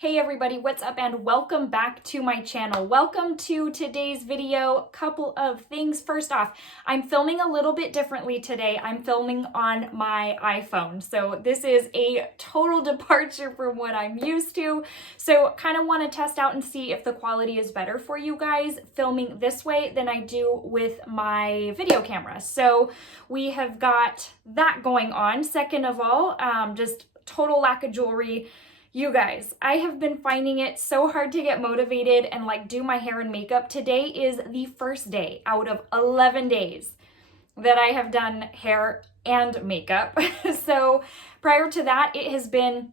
Hey everybody, what's up and welcome back to my channel. Welcome to today's video. Couple of things. First off, I'm filming a little bit differently today. I'm filming on my iPhone. So this is a total departure from what I'm used to. So kind of want to test out and see if the quality is better for you guys filming this way than I do with my video camera. So we have got that going on. Second of all, just total lack of jewelry. You guys, I have been finding it so hard to get motivated and do my hair and makeup. Today is the first day out of 11 days that I have done hair and makeup. So prior to that, it has been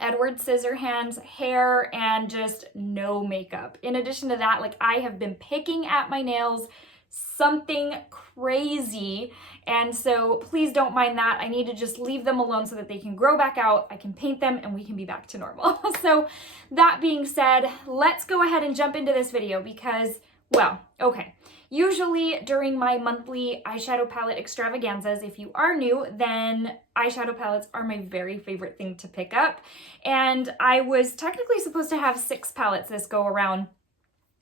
Edward Scissorhands hair and just no makeup. In addition to that, I have been picking at my nails something crazy, and so please don't mind that. I need to just leave them alone so that they can grow back out, I can paint them, and we can be back to normal. So that being said, let's go ahead and jump into this video because, well, okay. Usually during my monthly eyeshadow palette extravaganzas, if you are new, then eyeshadow palettes are my very favorite thing to pick up. And I was technically supposed to have 6 palettes this go around.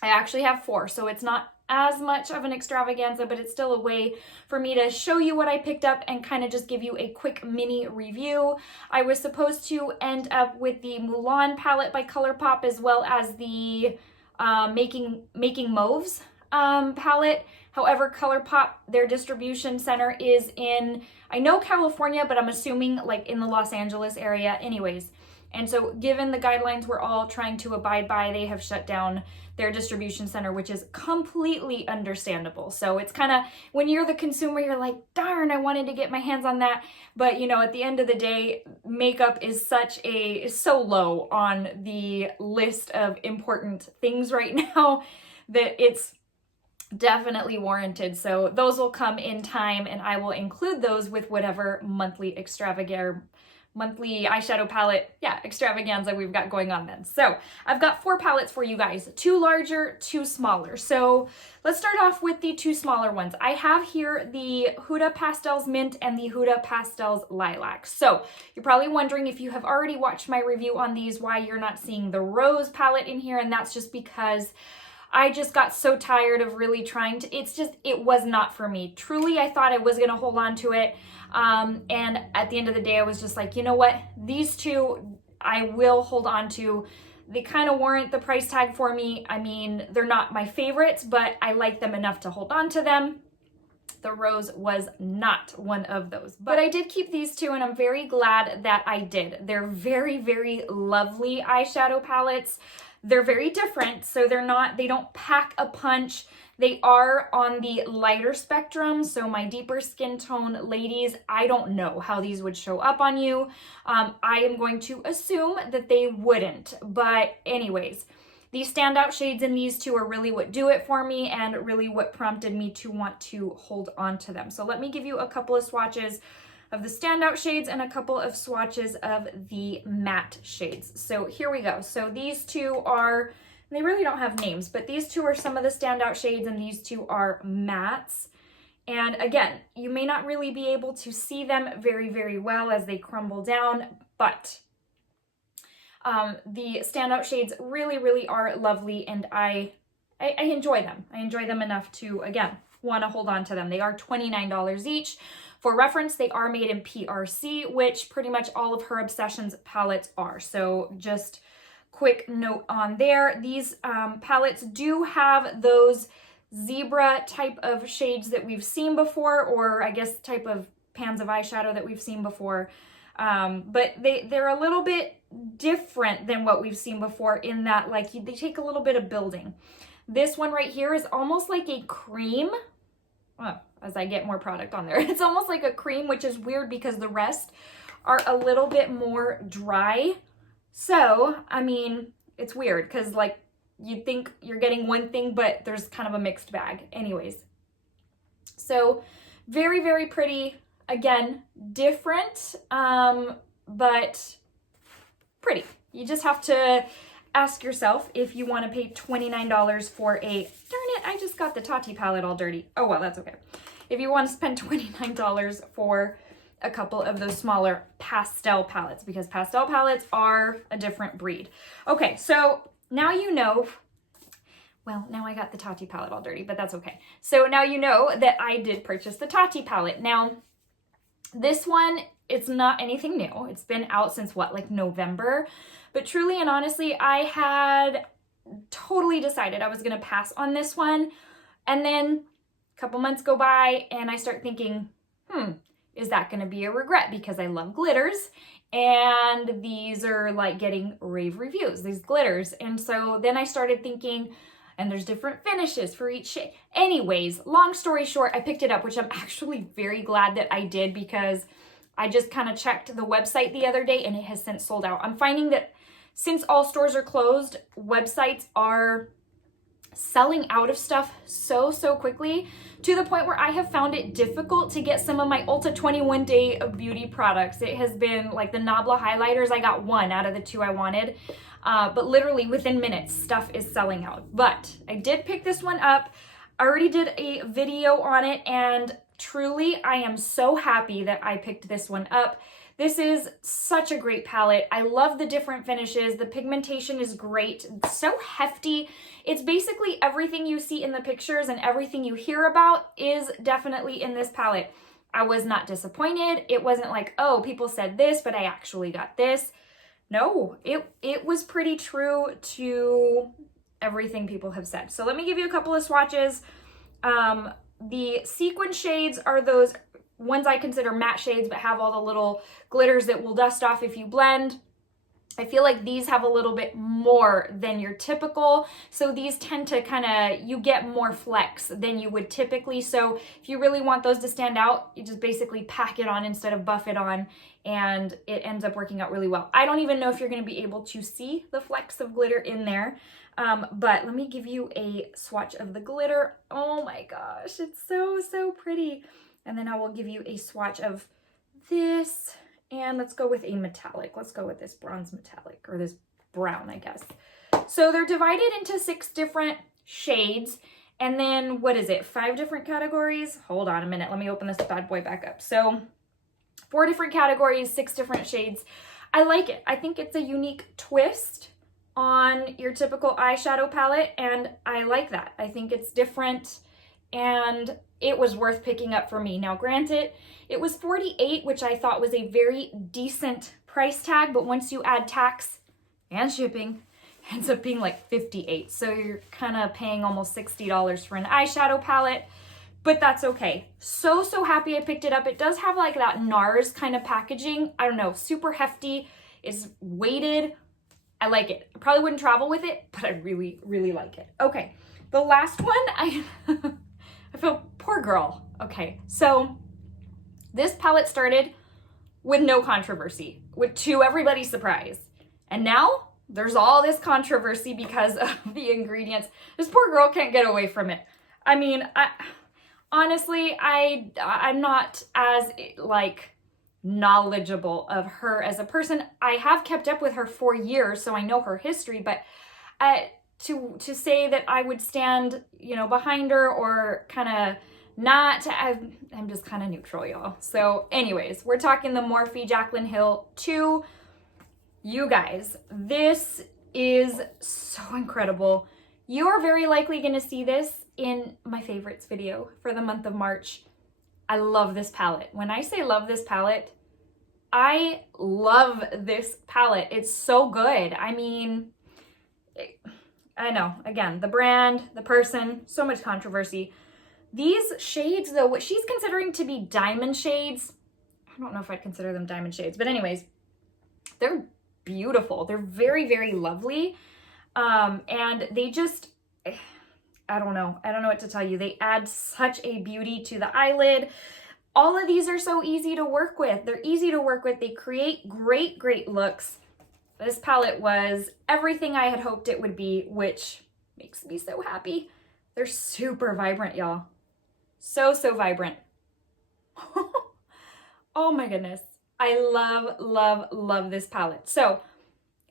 I actually have 4, so it's not as much of an extravaganza, but it's still a way for me to show you what I picked up and kind of just give you a quick mini review. I was supposed to end up with the Mulan palette by ColourPop as well as the Making Mauves palette. However, ColourPop, their distribution center is in, I know California, but I'm assuming in the Los Angeles area anyways. And so given the guidelines we're all trying to abide by, they have shut down their distribution center, which is completely understandable. So it's kind of, when you're the consumer, you're like, darn, I wanted to get my hands on that. But at the end of the day, makeup is so low on the list of important things right now that it's definitely warranted. So those will come in time, and I will include those with whatever monthly eyeshadow palette, extravaganza we've got going on then. So I've got 4 palettes for you guys, 2 larger, 2 smaller. So let's start off with the 2 smaller ones. I have here the Huda Pastels Mint and the Huda Pastels Lilac. So you're probably wondering, if you have already watched my review on these, why you're not seeing the Rose palette in here, and that's just because I just got so tired of really trying to, it was not for me. Truly, I thought I was going to hold on to it. And at the end of the day, I was just like, you know what? These 2 I will hold on to. They kind of warrant the price tag for me. I mean, they're not my favorites, but I like them enough to hold on to them. The Rose was not one of those. But I did keep these 2, and I'm very glad that I did. They're very, very lovely eyeshadow palettes. They're very different, so they don't pack a punch. They are on the lighter spectrum, so my deeper skin tone ladies, I don't know how these would show up on you. I am going to assume that they wouldn't, but anyways, these standout shades in these 2 are really what do it for me and really what prompted me to want to hold on to them. So let me give you a couple of swatches of the standout shades and a couple of swatches of the matte shades. So here we go. So these 2 are, they really don't have names, but these 2 are some of the standout shades, and these 2 are mattes. And again, you may not really be able to see them very, very well as they crumble down, but the standout shades really, really are lovely, and I enjoy them. I enjoy them enough to, again, want to hold on to them. They are $29 each. For reference, they are made in PRC, which pretty much all of her Obsessions palettes are. So just quick note on there. These palettes do have those zebra type of shades that we've seen before, or I guess type of pans of eyeshadow that we've seen before. But they're a little bit different than what we've seen before in that they take a little bit of building. This one right here is almost like a cream. Well, as I get more product on there, it's almost like a cream, which is weird because the rest are a little bit more dry. So, I mean, it's weird because you'd think you're getting one thing, but there's kind of a mixed bag. Anyways, so very, very pretty. Again, different, but pretty. You just have to ask yourself if you want to pay $29 for darn it, I just got the Tati palette all dirty. Oh, well, that's okay. If you want to spend $29 for a couple of those smaller pastel palettes because pastel palettes are a different breed. Okay, so now you know, well, now I got the Tati palette all dirty, but that's okay. So now you know that I did purchase the Tati palette. Now, this one, it's not anything new. It's been out since what, like November? But truly and honestly, I had totally decided I was gonna pass on this one. And then a couple months go by and I start thinking, is that gonna be a regret? Because I love glitters and these are like getting rave reviews, these glitters. And so then I started thinking, and there's different finishes for each shade. Anyways, long story short, I picked it up, which I'm actually very glad that I did because I just kind of checked the website the other day and it has since sold out. I'm finding that since all stores are closed, websites are selling out of stuff so quickly to the point where I have found it difficult to get some of my Ulta 21 Day of Beauty products. It has been like the Nabla highlighters. I got one out of the two I wanted, but literally within minutes, stuff is selling out. But I did pick this one up. I already did a video on it and truly I am so happy that I picked this one up. This is such a great palette. I love the different finishes. The pigmentation is great. It's so hefty. It's basically everything you see in the pictures and everything you hear about is definitely in this palette. I was not disappointed. It wasn't like, oh, people said this, but I actually got this. No, it was pretty true to everything people have said. So let me give you a couple of swatches. The sequin shades are those ones I consider matte shades, but have all the little glitters that will dust off if you blend. I feel like these have a little bit more than your typical. So these tend to kind of, you get more flex than you would typically. So if you really want those to stand out, you just basically pack it on instead of buff it on and it ends up working out really well. I don't even know if you're going to be able to see the flecks of glitter in there. But let me give you a swatch of the glitter. Oh my gosh, it's so pretty. And then I will give you a swatch of this. And let's go with a metallic. Let's go with this bronze metallic, or this brown, I guess. So they're divided into 6 different shades. And then, what is it, 5 different categories? Hold on a minute. Let me open this bad boy back up. So 4 different categories, 6 different shades. I like it. I think it's a unique twist on your typical eyeshadow palette. And I like that. I think it's different. And it was worth picking up for me. Now, granted, it was $48, which I thought was a very decent price tag, but once you add tax and shipping, it ends up being like $58. So you're kind of paying almost $60 for an eyeshadow palette, but that's okay. So happy I picked it up. It does have like that NARS kind of packaging. I don't know, super hefty. It's weighted. I like it. I probably wouldn't travel with it, but I really like it. Okay, the last one, I feel poor girl. Okay, so this palette started with no controversy, to everybody's surprise. And now there's all this controversy because of the ingredients. This poor girl can't get away from it. I mean, honestly, I'm not as like knowledgeable of her as a person. I have kept up with her for years, so I know her history, but to say that I would stand, you know, behind her or kind of not, I'm just kind of neutral, y'all. So anyways, we're talking the Morphe Jaclyn Hill 2. You guys, this is so incredible. You are very likely going to see this in my favorites video for the month of March. I love this palette. When I say love this palette, I love this palette. It's so good. I mean, I know, again, the brand, the person, so much controversy. These shades, though, what she's considering to be diamond shades, I don't know if I'd consider them diamond shades, but anyways, they're beautiful. They're very lovely. And they just, I don't know what to tell you. They add such a beauty to the eyelid. All of these are so easy to work with. They're easy to work with. They create great looks. This palette was everything I had hoped it would be, which makes me so happy. They're super vibrant, y'all. So vibrant. Oh my goodness. I love this palette. So,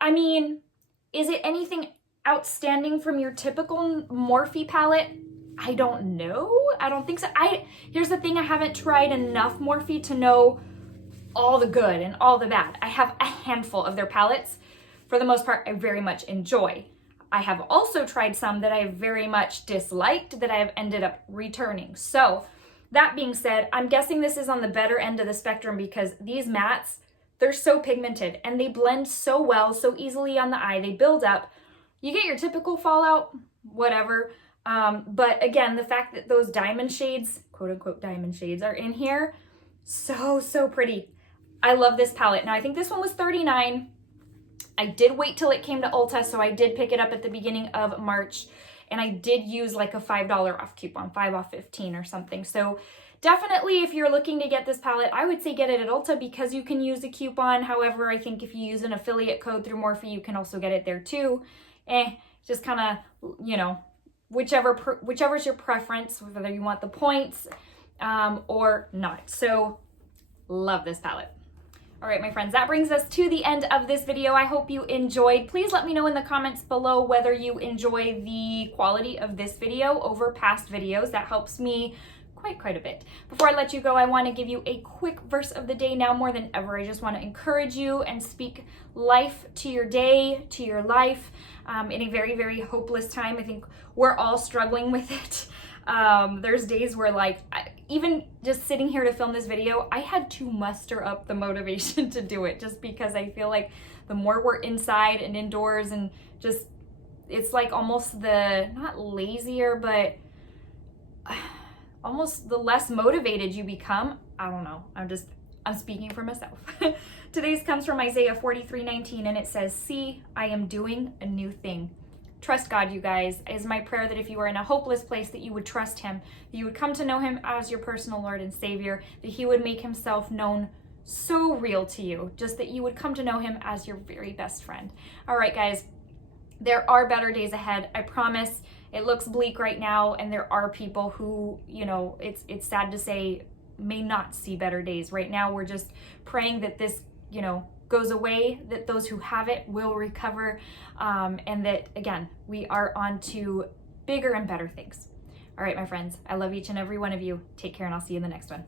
I mean, is it anything outstanding from your typical Morphe palette? I don't know. I don't think so. Here's the thing, I haven't tried enough Morphe to know all the good and all the bad. I have a handful of their palettes. For the most part, I very much enjoy. I have also tried some that I very much disliked that I have ended up returning. So that being said, I'm guessing this is on the better end of the spectrum because these mattes, they're so pigmented and they blend so well, so easily on the eye. They build up. You get your typical fallout, whatever. But again, the fact that those diamond shades, quote unquote diamond shades, are in here, so pretty. I love this palette. Now I think this one was $39. I did wait till it came to Ulta, so I did pick it up at the beginning of March, and I did use like a $5 off coupon, 5 off 15 or something. So definitely if you're looking to get this palette, I would say get it at Ulta because you can use a coupon. However, I think if you use an affiliate code through Morphe, you can also get it there too. Just kind of, you know, whichever's your preference, whether you want the points or not. So love this palette. All right, my friends, that brings us to the end of this video. I hope you enjoyed. Please let me know in the comments below whether you enjoy the quality of this video over past videos. That helps me quite a bit. Before I let you go, I want to give you a quick verse of the day. Now more than ever, I just want to encourage you and speak life to your day, to your life, in a very hopeless time. I think we're all struggling with it. There's days where like, even just sitting here to film this video, I had to muster up the motivation to do it just because I feel like the more we're inside and indoors and just, it's like almost the, not lazier, but almost the less motivated you become. I don't know. I'm speaking for myself. Today's comes from Isaiah 43:19 and it says, "See, I am doing a new thing." Trust God, you guys. It is my prayer that if you are in a hopeless place, that you would trust him, that you would come to know him as your personal Lord and Savior, that he would make himself known so real to you, just that you would come to know him as your very best friend. All right, guys, there are better days ahead. I promise. It looks bleak right now, and there are people who, you know, it's sad to say, may not see better days. Right now, we're just praying that this, you know, goes away, that those who have it will recover, and that, again, we are on to bigger and better things. All right, my friends, I love each and every one of you. Take care, and I'll see you in the next one.